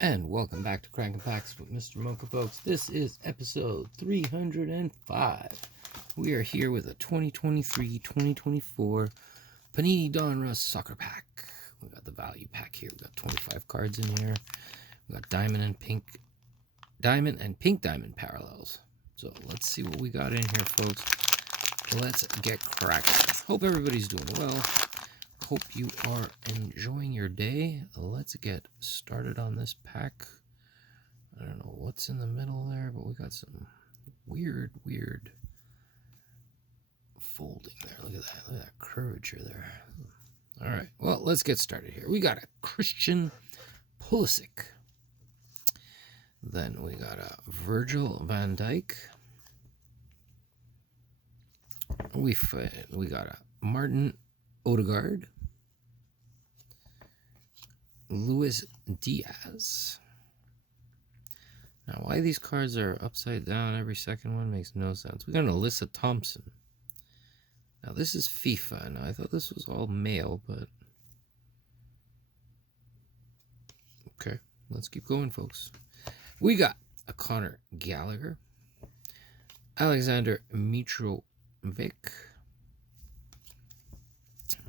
And welcome back to Cranking Packs with MrMocha, folks. This is episode 305. We are here with a 2023-2024 Panini Donruss Soccer Pack. We got the value pack here. We got 25 cards in here. We got diamond and pink diamond parallels. So let's see what we got in here, folks. Let's get cracking. Hope everybody's doing well. Hope you are enjoying your day. Let's get started on this pack. I don't know what's in the middle there, but we got some weird folding there. Look at that. Look at that curvature there. All right. Well, let's get started here. We got a Christian Pulisic. Then we got a Virgil van Dijk. We got a Martin Odegaard. Luis Diaz. Now, why these cards are upside down every second one makes no sense. We got an Alyssa Thompson. Now, this is FIFA. Now, I thought this was all male, but... okay, let's keep going, folks. We got a Conor Gallagher. Alexander Mitrovic.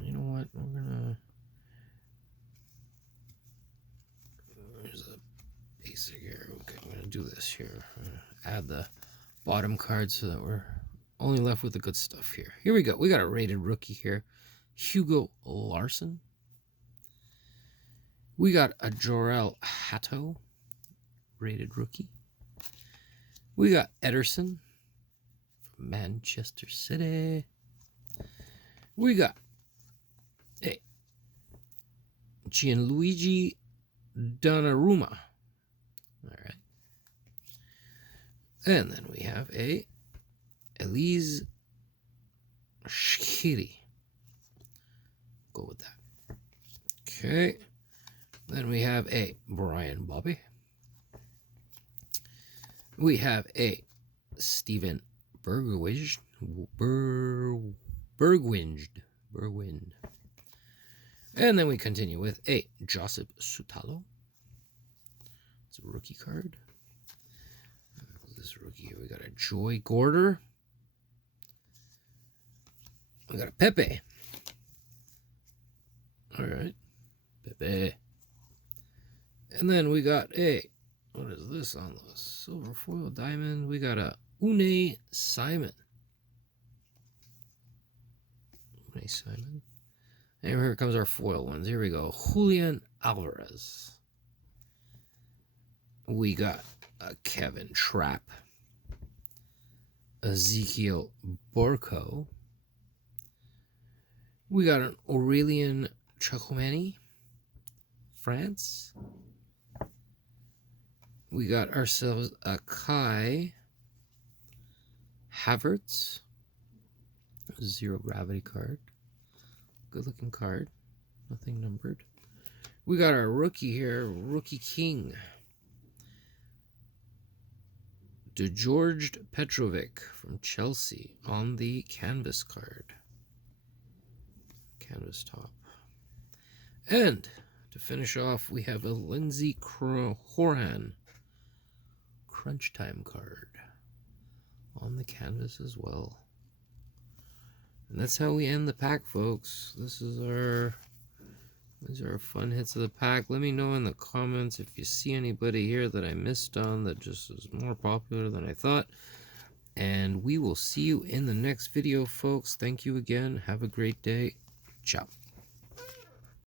You know what? We're gonna... there's a basic here. Okay, I'm gonna do this here. I'm gonna add the bottom card so that we're only left with the good stuff here. Here we go. We got a rated rookie here. Hugo Larson. We got a Jorel Hato. Rated rookie. We got Ederson from Manchester City. We got a Gianluigi Donnarumma. All right. And then we have a Elise Shkiri. Go with that. Okay. Then we have a Brian Bobby. We have a Steven Bergwind. And then we continue with a Josip Sutalo. It's a rookie card. This rookie here, we got a Joy Gorder. We got a Pepe. All right, Pepe. And then we got a, what is this on the silver foil diamond? We got a Unai Simon. Unai Simon. And here comes our foil ones. Here we go. Julian Alvarez. We got a Kevin Trapp. Ezekiel Borco. We got an Aurelien Tchouameni. France. We got ourselves a Kai Havertz. Zero gravity card. Good looking card. Nothing numbered. We got our rookie here. Rookie King. George Petrovic from Chelsea on the canvas card. Canvas top. And to finish off, we have a Lindsay Horan Crunch Time card on the canvas as well. And that's how we end the pack, folks. These are our fun hits of the pack. Let me know in the comments if you see anybody here that I missed on that just is more popular than I thought. And we will see you in the next video, folks. Thank you again. Have a great day. Ciao.